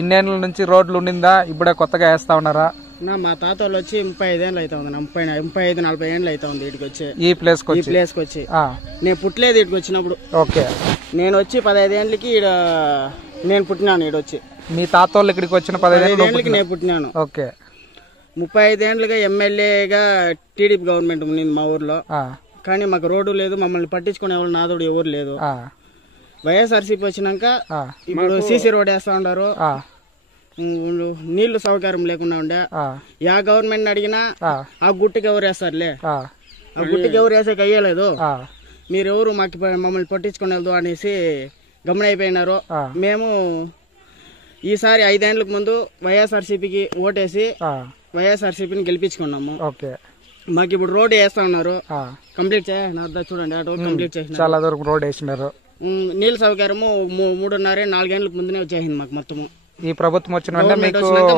ఇన్నేళ్ల నుంచి రోడ్లు ఉండిందా, ఇప్పుడే కొత్తగా వేస్తా ఉన్నారా? మా తాత వాళ్ళు వచ్చి 35 ఏళ్ళు అవుతా ఉంది, 35-40 ఏళ్ళు అవుతా ఉంది ఇటుకి వచ్చి, ఈ ప్లేస్ కి వచ్చి. నేను పుట్టలేదు ఇటుకి వచ్చినప్పుడు. ఓకే. నేను వచ్చి 15 ఏళ్ళకి నేను పుట్టినాను ఇడొచ్చి. మీ తాత వాళ్ళు ఇక్కడికి వచ్చిన 15 ఏళ్ళకి నేను పుట్టినాను. ఓకే. 35 ఏళ్ళుగా ఎమ్మెల్యేగా టీడీపీ గవర్నమెంట్ ఉంది మా ఊర్లో. కానీ మాకు రోడ్డు లేదు, మమ్మల్ని పట్టించుకునే వాళ్ళు నాదోడు ఎవరు లేదు. వైఎస్ఆర్సీపీ వచ్చినాక ఇప్పుడు సీసీ రోడ్ వేస్తా ఉన్నారు, నీళ్లు సౌకర్యం లేకుండా ఉండే. యా గవర్నమెంట్ అడిగినా ఆ గుట్టుకి ఎవరు వేస్తారులే, ఆ గుట్టుకి ఎవరు వేసాక అయ్యలేదు, మీరెవరు మాకు మమ్మల్ని పట్టించుకునేది అనేసి గమనైపోయినారు. మేము ఈసారి 5 ఏళ్ళకు ముందు వైఎస్ఆర్సీపీకి ఓటేసి వైఎస్ఆర్సీపీని గెలిపించుకున్నాము. మాకు ఇప్పుడు రోడ్ వేస్తా ఉన్నారు, కంప్లీట్ చేయాలి. చూడండి కంప్లీట్ చేసిన, చాలా వరకు రోడ్ వేసినారు. నీళ్ళ సౌకర్యము 3.5-4 ఏళ్ళకి ముందునే వచ్చేసింది మాకు మొత్తము. ఈ ప్రభుత్వం వచ్చినాక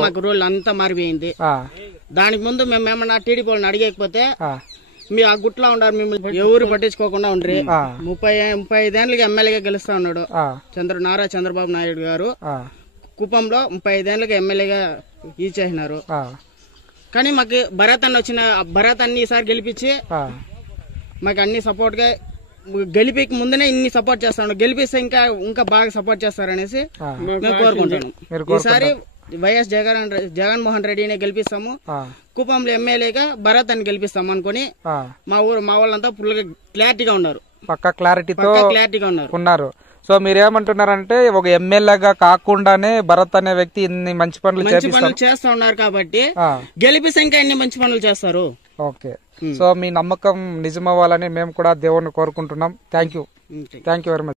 మాకు రోడ్లు అంతా మారిపోయింది. దానికి ముందు మేము ఏమన్నా టీడీపీ వాళ్ళని అడిగకపోతే మీరు ఆ గుట్లో ఉండారు, మిమ్మల్ని ఎవరు పట్టించుకోకుండా ఉండ్రి. 35 ఏళ్ళకి ఎమ్మెల్యేగా గెలుస్తా ఉన్నాడు నారా చంద్రబాబు నాయుడు గారు. కుప్పంలో 35 ఏళ్ళకి ఎమ్మెల్యేగా ఇచ్చేసినారు. కానీ మాకు భరత్ అన్ని ఈసారి గెలిపించి మాకు అన్ని సపోర్ట్ గా, గెలిపికి ముందునే ఇన్ని సపోర్ట్ చేస్తాను, గెలిపిస్తే ఇంకా బాగా సపోర్ట్ చేస్తారనేసి మేము కోరుకుంటాను. ఈసారి వైఎస్ జగన్మోహన్ రెడ్డిని గెలిపిస్తాము, కుప్పంలో ఎమ్మెల్యేగా భరత్ అని గెలిపిస్తాము అనుకుని మా వాళ్ళంతా ఫుల్ గా క్లారిటీగా ఉన్నారు, పక్కా క్లారిటీగా ఉన్నారు. సో మీరేమంటున్నారంటే ఒక ఎమ్మెల్యేగా కాకుండానే భరత్ అనే వ్యక్తి ఇన్ని మంచి పనులు చేస్తా ఉన్నారు కాబట్టి గెలిపిస్తే ఇంకా ఎన్ని మంచి పనులు చేస్తారు. ఓకే. సో మీ నమ్మకం నిజమవ్వాలని మేము కూడా దేవుణ్ణి కోరుకుంటున్నాం. Thank you very much.